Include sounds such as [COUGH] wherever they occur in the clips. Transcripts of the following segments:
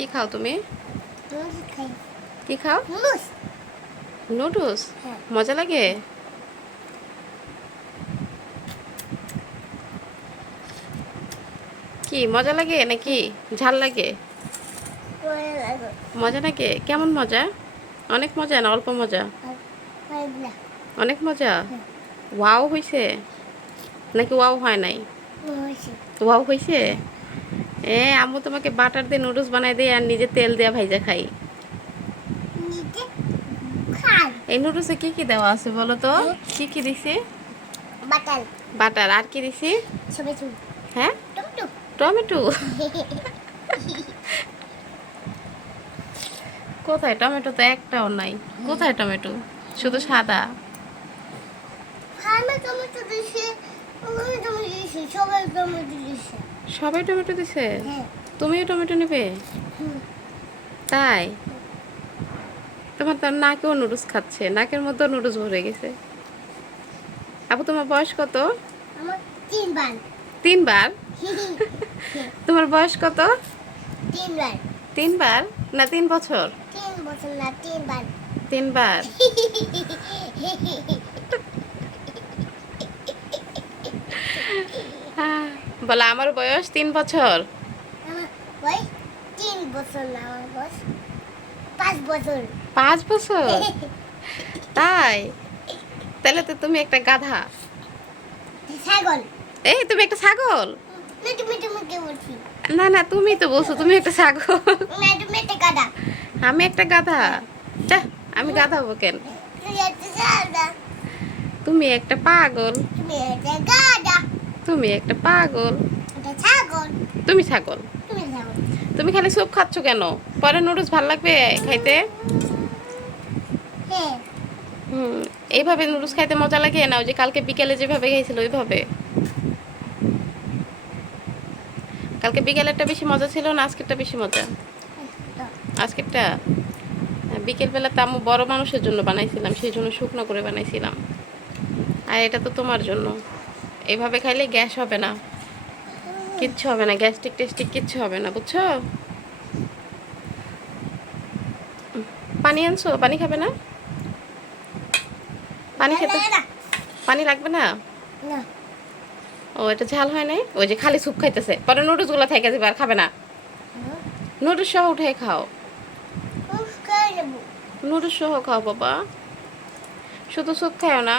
কি খাও তুমি? কি খাও? নুডলস? হ্যাঁ। মজা লাগে? কি মজা লাগে নাকি? ঝাল লাগে? মজা লাগে। কেমন মজা? অনেক মজা না অল্প মজা? অনেক মজা? হ্যাঁ। ওয়াও হয়েছে নাকি ওয়াও হয় নাই? ওয়াও হয়েছে এ আম্মু তোমাকে বাটার দিয়ে নুডলস বানাই দেয় আর নিজে তেল দেয়া ভাইজা খাই। এই নুডলসে কি কি দেওয়া আছে বলো তো? কি কি দিছি? বাটাল বাটার। আর কি দিছি? হ্যাঁ? টমেটো। কোথায়? টমেটো তো একটাও নাই। কোথায় টমেটো? শুধু সাদা? ওখানে টমেটো দিছে সবাই টমেটো দিছে। সবাই টমেটো দিছে? হ্যাঁ। তুমিও টমেটো নেবে? তাই? তোমার তার নাকেও নুডলস খাচ্ছে নাকের মধ্যেও নুডলস ভরে গেছে। আপু তোমার বয়স কত? তিনবার। তিনবার? [LAUGHS] তোমার বয়স কত? তিনবার। তিনবার? না তিন বছর? তিন বছর না তিনবার। তিনবার? [LAUGHS] বলো আমার বয়স তিন বছর। তিন বছর না আমার বয়স পাঁচ বছর। পাঁচ বছর? [LAUGHS] তাই? তাহলে তো তুমি একটা গাধা। ছাগল। এই তুমি একটা ছাগল? না তুমি তোমাকে বলছি। না না তুমি তো বলছো তুমি একটা ছাগল। না তুমি একটা গাদা আমি একটা গাধা। যা আমি গাধা হব কেন? তুমি একটা পাগল। তুমি একটা গাদা তুমি একটা পাগল। তুমি ছাগল। তুমি খালি স্যুপ খাচ্ছ কেন? পরে নুডলস ভালো লাগবে খাইতে? হুম এইভাবে নুডলস খাইতে মজা লাগে? না ওই যে কালকে বিকেলে যেভাবে খাইছিল ওইভাবে? কালকে বিকেলেরটা বেশি মজা ছিল না আজকেরটা বেশি মজা? আজকেরটা। হ্যাঁ, বিকেলবেলা তো আমি বড় মানুষের জন্য বানাইছিলাম সেই জন্য শুকনো করে বানাইছিলাম। আর এটা তো তোমার জন্য। এভাবে খাইলে গ্যাস হবে না। কিচ্ছু হবে না গ্যাস্ট্রিক টেস্টিক কিচ্ছু হবে না বুঝছ? পানি আনছো? পানি খাবে না? পানি খেতে পানি লাগবে না? ও এটা ঝাল হয় নাই? ওই যে খালি স্যুপ খাইতেছে। পরে নুডলসগুলো থেকে যাবে আর খাবে না। নুডলস সহ উঠে খাও। নুডলস সহ খাও বাবা। শুধু স্যুপ খাও না।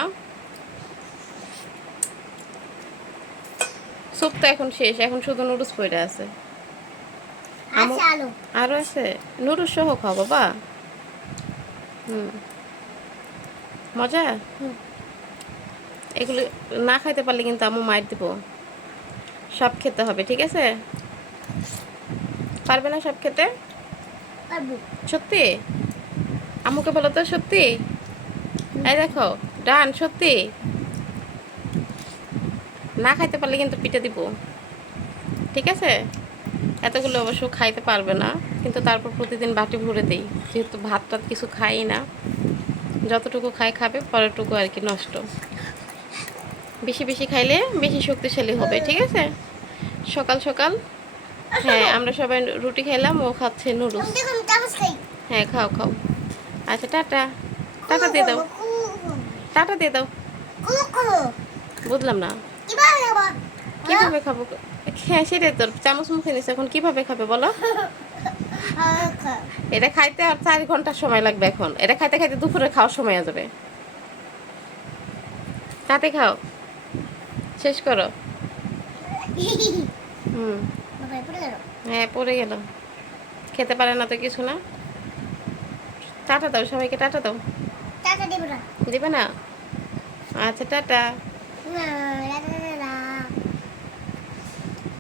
স্যুপ তো এখন শেষ এখন শুধু নুডলস পড়ে আছে। আরও আছে নুডলস সহ খাও বাবা হুম। মজা? এগুলো না খাইতে পারলে কিন্তু আমু মার দিব। সব খেতে হবে ঠিক আছে? পারবে না সব খেতে? সত্যি? আম্মুকে বলো তো সত্যি? এই দেখো ডান সত্যি? না খাইতে পারলে কিন্তু পিঠে দিব। ঠিক আছে? এতগুলো অবশ্য খাইতে পারবে না কিন্তু তারপর প্রতিদিন বাটি ভরে দিই। যেহেতু ভাত টাত কিছু খাই না যতটুকু খাই খাবে পরেরটুকু আর কি নষ্ট। বেশি বেশি খাইলে বেশি শক্তিশালী হবে ঠিক আছে? সকাল সকাল হ্যাঁ আমরা সবাই রুটি খাইলাম ও খাচ্ছে নুডলস। হ্যাঁ খাও খাও। আচ্ছা টাটা। টাটা দিয়ে দাও। টাটা দিয়ে দাও। বুঝলাম না। কীভাবে খাব? হ্যাঁ সেটাই তোর চামচ মুখে নিছে এখন কীভাবে খাবে বলো? এটা খাইতে আর চার ঘণ্টা সময় লাগবে এখন। এটা খাইতে খাইতে দুপুরে খাওয়ার সময় হয়ে যাবে। তাতে খাও। শেষ করো। হুম। হ্যাঁ পড়ে গেল। খেতে পারে না তো কিছু না। টাটা দাও সবাইকে টাটা দাও। টাটা দেবো না। দিবে না? আচ্ছা টাটা। না,